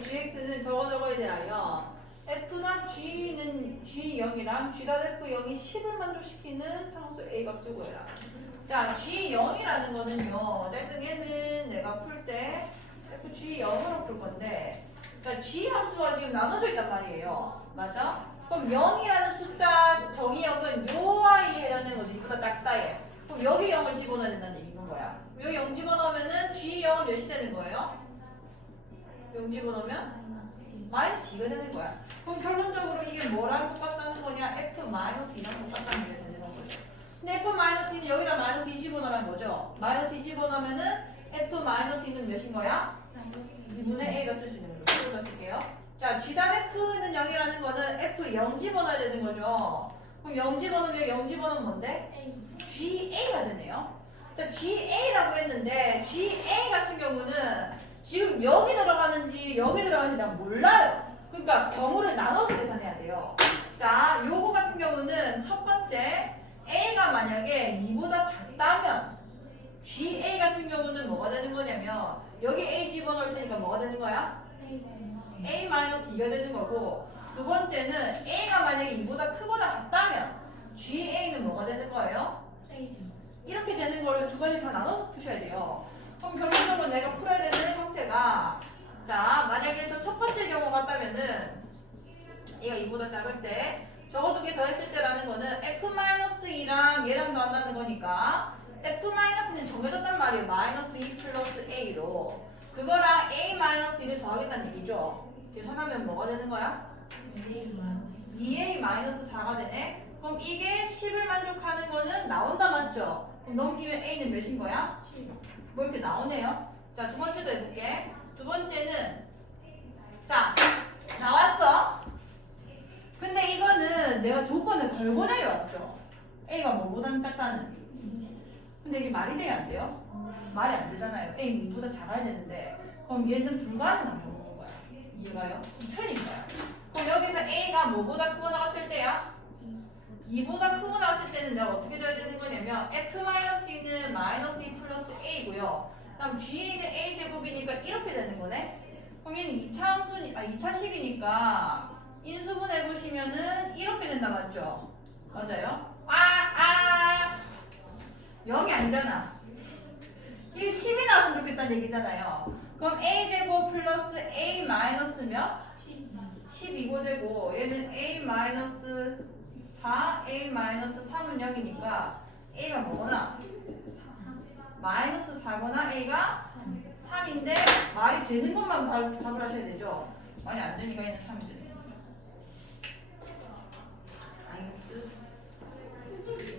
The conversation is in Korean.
GX는 저거 저거에 대하여 F나 G는 G0이랑 G.F0이 10을 만족시키는 상수 A 값을 구해라. 자, G0이라는 거는요. 어쨌든 얘는 내가 풀 때 FG0으로 풀 건데 자, G 함수가 지금 나눠져 있단 말이에요. 맞아? 그럼 0이라는 숫자 정의역은 요 아이에 해당되는 거지. 이보다 작다에. 그럼 여기 0을 집어넣어야 된다는 얘기인 거야. 여기 0 집어넣으면은 G0은 몇이 되는 거예요? 0 집어넣으면 마이너스 2가 되는 거야. 그럼 결론적으로 이게 뭐랑 똑같다는 거냐? F 마이너스 2랑 똑같다는 게 되는 거죠. 근데 F 마이너스 2는 여기다 마이너스 2 집어넣으라는 거죠. 마이너스 2 집어넣으면은 F 마이너스 2는 몇인 거야? 2분의 A가 쓸 수 있는 거죠. 여기다 쓸게요. 자, G단 F는 0이라는 거는 F 0 집어넣어야 되는 거죠. 그럼 0 집어넣으면 0 집어넣으면 뭔데? GA가 되네요. 자, GA라고 했는데 GA 같은 경우는 지금 여기 들어가는지 여기 들어가는지 난 몰라요. 그러니까 경우를 나눠서 계산해야 돼요. 자, 요거 같은 경우는 첫 번째 A가 만약에 2보다 작다면 GA 같은 경우는 뭐가 되는 거냐면 여기 A 집어넣을 테니까 뭐가 되는 거야? A-2가 되는 거고 두 번째는 A가 만약에 2보다 크거나 같다면 GA는 뭐가 되는 거예요? 이렇게 되는 거를 두 가지 다 나눠서 푸셔야 돼요. 그럼 결론 같다면은 얘가 2보다 작을 때 저거 두 개 더했을 때라는 거는 F-2랑 얘랑 더한다는 거니까 F-는 정해졌단 말이에요. 마이너스 2 플러스 A로 그거랑 A-1을 더하겠다는 얘기죠. 계산하면 뭐가 되는 거야? 2A 마이너스 4가 되네. 그럼 이게 10을 만족하는 거는 나온다 맞죠? 그럼 넘기면 A는 몇인 거야? 뭐 이렇게 나오네요. 자, 두 번째도 해볼게. 두 번째는 자, 나왔어. 근데 이거는 내가 조건을 걸고 내려왔죠. A가 뭐보다는 작다는. 근데 이게 말이 돼야 안 돼요? 말이 안 되잖아요. A는 2보다 작아야 되는데. 그럼 얘는 불가능한 경우인 거야. 이해가요? 틀린 거야. 그럼 여기서 A가 뭐보다 크거나 같을 때야? 2보다 크거나 같을 때는 내가 어떻게 돼야 되는 거냐면 F-C는 마이너스 2 플러스 A고요. 그럼 G는 A 제곱이니까 이렇게 되는 거네. 그럼 얘는 2차 함수, 아 2차 식이니까 인수분 해보시면은 이렇게 된다 맞죠? 맞아요? 아, 아! 0이 아니잖아. 이게 10이 나왔으면 좋겠다는 얘기잖아요. 그럼 A 제곱 플러스 A 마이너스면 12고 되고 얘는 A 마이너스 4, A 마이너스 3은 0이니까 A가 뭐거나 마이너스 4거나 A가 3인데 말이 되는 것만 답- 답을 하셔야 되죠. 말이 안 되니까 얘는 3이 되네.